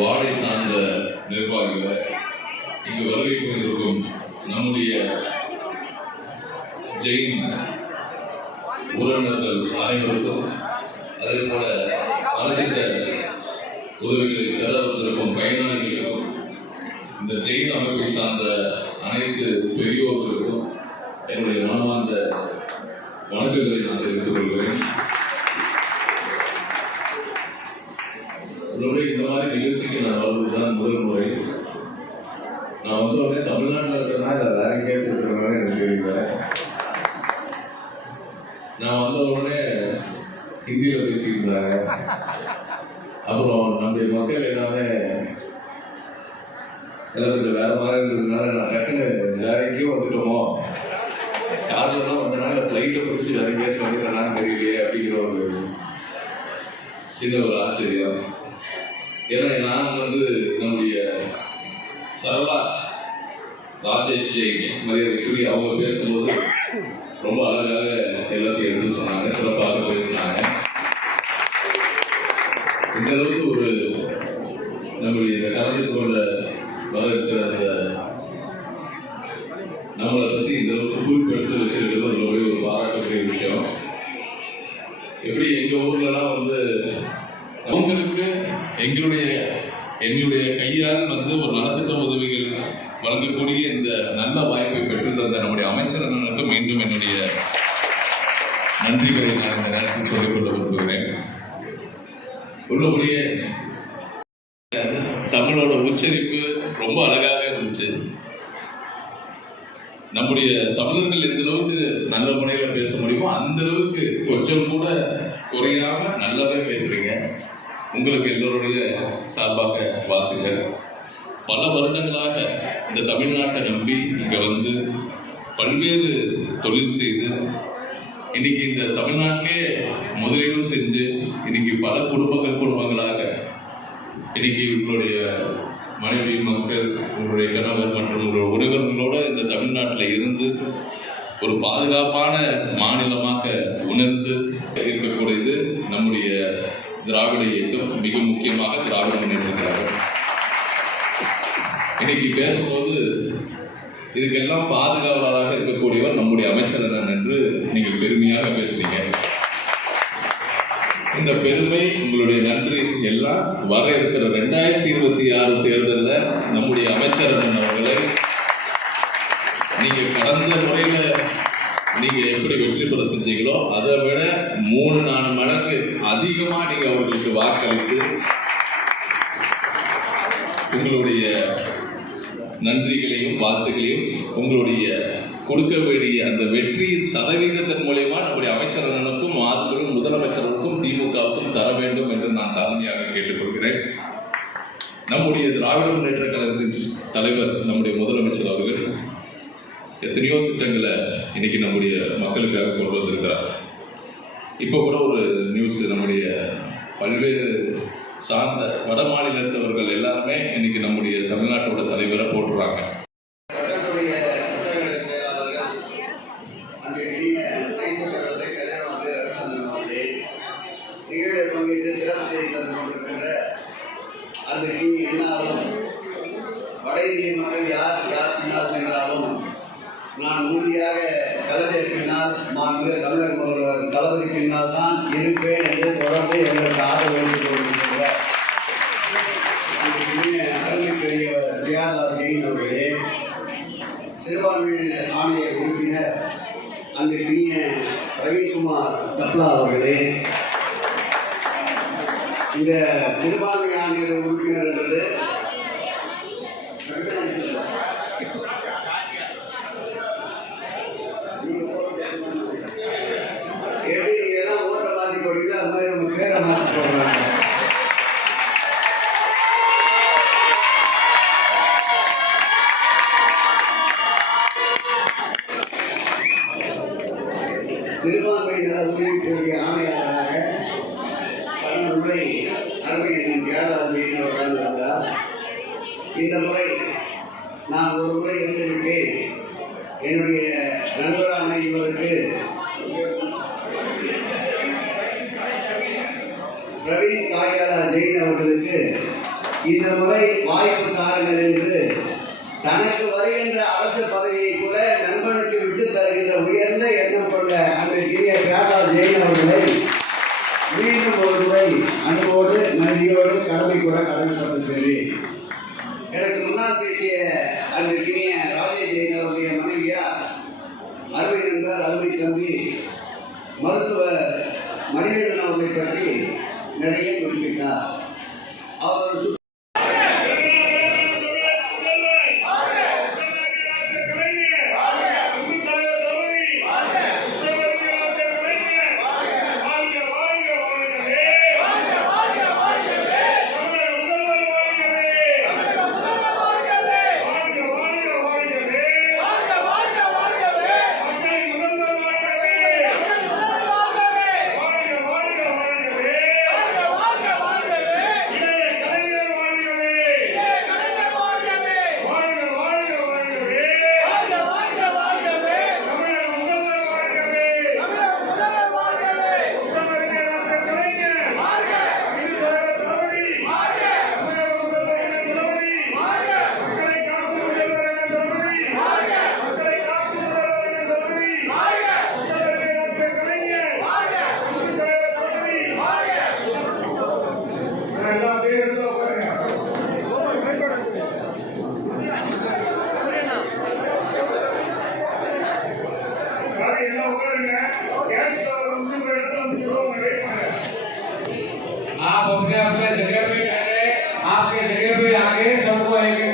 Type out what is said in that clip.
வார்டை சார்ந்த நிர்வாகிகள், இங்கு வருகை புரிந்திருக்கும் நம்முடைய ஜெயின் உறவினர்கள் அனைவருக்கும், அதே போல நலத்திட்ட உதவிகளை பெற வந்திருக்கும் பயனாளிகளுக்கும், இந்த ஜெயின் அமைப்பை சார்ந்த அனைத்து பெரியோர்களுக்கும் என்னுடைய மனமார்ந்த வணக்கங்களை நான் தெரிவித்துக் கொள்கிறேன். உங்களுடைய இந்த மாதிரி நிகழ்ச்சிக்கு நான் வருவதுதான் முதல் முறை. நான் வந்தோடனே தமிழ்நாட்டில் இருக்கிறதா இல்லை வேற எங்கேயாச்சும் இருக்கிறதா எனக்கு தெரியல. நான் வந்த உடனே ஹிந்தியில் பேசிட்டு இருந்தாங்க. அப்புறம் நம்முடைய மக்கள் எல்லாமே எல்லாம் கொஞ்சம் வேற மாதிரி இருந்ததுனால நான் டக்குன்னு வேற எங்கேயும் வந்துட்டோமோ, கார்லாம் வந்தனால ஃப்ளைட்டை பிடிச்சி வேற எங்கேயாச்சும் வந்துட்டேனான்னு தெரியலையே அப்படிங்கிற ஒரு சின்ன ஒரு ஆச்சரியம். ஏன்னா நான் நம்முடைய சரளா ராஜேஷ் ஜெயின் மரியாதைக்குரிய அவங்க பேசும்போது ரொம்ப அழகாக எல்லாத்தையும் எடுத்து சொன்னாங்க, சிறப்பாக பேசினாங்க. இந்த அளவுக்கு ஒரு நம்முடைய இந்த கலந்து கொண்ட வர இருக்கிற அந்த நம்மளை பற்றி இந்த அளவுக்கு குறிப்பெடுத்து வச்சிருக்கிறது ரொம்பவே ஒரு பாராட்டக்கூடிய விஷயம். எப்படி எங்கள் ஊர்லலாம் அவங்களுக்கு எங்களுடைய கையால் ஒரு நலத்திட்ட உதவிகள் வழங்கக்கூடிய இந்த நல்ல வாய்ப்பை பெற்று தந்த நம்முடைய அமைச்சர் அண்ணனுக்கு மீண்டும் என்னுடைய நன்றிகளை நான் இந்த நேரத்தில் சொல்லிக்கொள்ள விரும்புகிறேன். உள்ளபடியே தமிழோட உச்சரிப்பு ரொம்ப அழகாக இருந்துச்சு. நம்முடைய தமிழர்கள் எந்த அளவுக்கு நல்ல முறையில் பேச முடியுமோ அந்த அளவுக்கு கொஞ்சம் கூட குறையாம நல்லாவே பேசுறீங்க. உங்களுக்கு எல்லோருடைய சார்பாக வாழ்த்துக்கள். பல வருடங்களாக இந்த தமிழ்நாட்டை நம்பி இங்கே பல்வேறு தொழில் செய்து இன்னைக்கு இந்த தமிழ்நாட்டிலே முதலீடும் செஞ்சு இன்னைக்கு பல குடும்பங்களாக இன்னைக்கு உங்களுடைய மனைவி, மக்கள், உங்களுடைய கணவர் மற்றும் உங்களுடைய உறவினர்களோட இந்த தமிழ்நாட்டில் இருந்து ஒரு பாதுகாப்பான மாநிலமாக உணர்ந்து இருக்கக்கூடியது நம்முடைய திராவிட இயக்கம், மிக முக்கியமாக திராவிட முன்னேற்ற கழகம். இன்னைக்கு பேசும்போது இதுக்கெல்லாம் பாதுகாவலராக இருக்கக்கூடியவர் நம்முடைய அமைச்சர் அண்ணன் என்று நீங்கள் பெருமையாக பேசுறீங்க. இந்த பெருமை, உங்களுடைய நன்றி எல்லாம் வர இருக்கிற 2026 தேர்தலில் நம்முடைய அமைச்சர் அண்ணன் அவர்களை நீங்க கடந்த முறையில நீங்க எப்படி வெற்றி பெற செஞ்சீங்களோ அதை விட 3-4 மடங்கு அதிகமா நீங்க அவர்களுக்கு வாக்களித்து உங்களுடைய நன்றிகளையும் வாழ்த்துக்களையும் உங்களுடைய கொடுக்க வேண்டிய அந்த வெற்றியின் சதவீதத்தின் மூலமா நம்முடைய அமைச்சர் அண்ணனுக்கும் மாதவரும் முதலமைச்சருக்கும் திமுகவுக்கும் தர வேண்டும் என்று நான் தாழ்மையாக கேட்டுக்கொள்கிறேன். நம்முடைய திராவிட முன்னேற்ற கழகத்தின் தலைவர் நம்முடைய முதலமைச்சர் அவர்கள் எத்தனையோ திட்டங்களை இன்னைக்கு நம்முடைய மக்களுக்காக கொண்டு வந்திருக்கிறார். இப்போ கூட ஒரு நியூஸ், நம்முடைய பல்வேறு சார்ந்த வட மாநிலத்தவர்கள் எல்லாருமே இன்னைக்கு நம்முடைய தமிழ்நாட்டோட தலைவரை போட்டுறாங்க. வட இந்திய மக்கள் யார் பின்னால் சென்றாலும் நான் உறுதியாக கலைஞர் பின்னால், தமிழக முதல்வர் தளபதி பின்னால் தான் இருப்பேன் என்று தொடர்ந்து எங்களுக்கு ஆதரவு கொண்டிருக்கிறார். அருமைக்குரியவர் தியாகராஜ ஜெயின் அவர்களே, சிறுபான்மையினர் ஆணைய உறுப்பினர் அன்றைய ரவீன்குமார் தப்லா அவர்களே, இந்த சிறுபான்மை ஆணையர் உறுப்பினர் என்பது எப்படி நீங்க எல்லாம் ஓட்டை மாற்றி போடுவீங்க, அது மாதிரி நம்ம பேரை மாற்றி போடுறாங்க. சிறுபான்மையினர் உரிமைக்குரிய ஆணையாளராக கடந்த முறை அருமையின் தியாகராஜ ஜெயின் அவர்கள் இருந்தார். இந்த முறை நான் ஒரு முறை இருந்துவிட்டேன். என்னுடைய நண்பரான இவருக்கு ரவி காரியாலா ஜெயின் அவர்களுக்கு இந்த முறை வாய்ப்பு தாருங்கள் என்று தனக்கு வருகின்ற அரசு பதவியை கூட நண்பனுக்கு விட்டு தருகின்ற உயர்ந்த எண்ணம் கொண்ட அந்த கிரிய பேட்டா ஜெயின் அவர்களை மீண்டும் ஒரு முறை அன்போடு நன்றியோடு கடமை கூட கடமைப்பட்டிருக்கிறேன். எனக்கு முன்னால் பேசிய அந்த கிரிய ராஜேஷ் ஜெயின் அவருடைய மனைவியார் அருமை நண்பர் அருமை தம்பி மருத்துவர் மணிவேந்தன் அவர்களை பற்றி நிறைய குறிப்பிட்டார். அவர் आप अपने अपने जगह पे खड़े, आपके जगह पे आगे सबको एक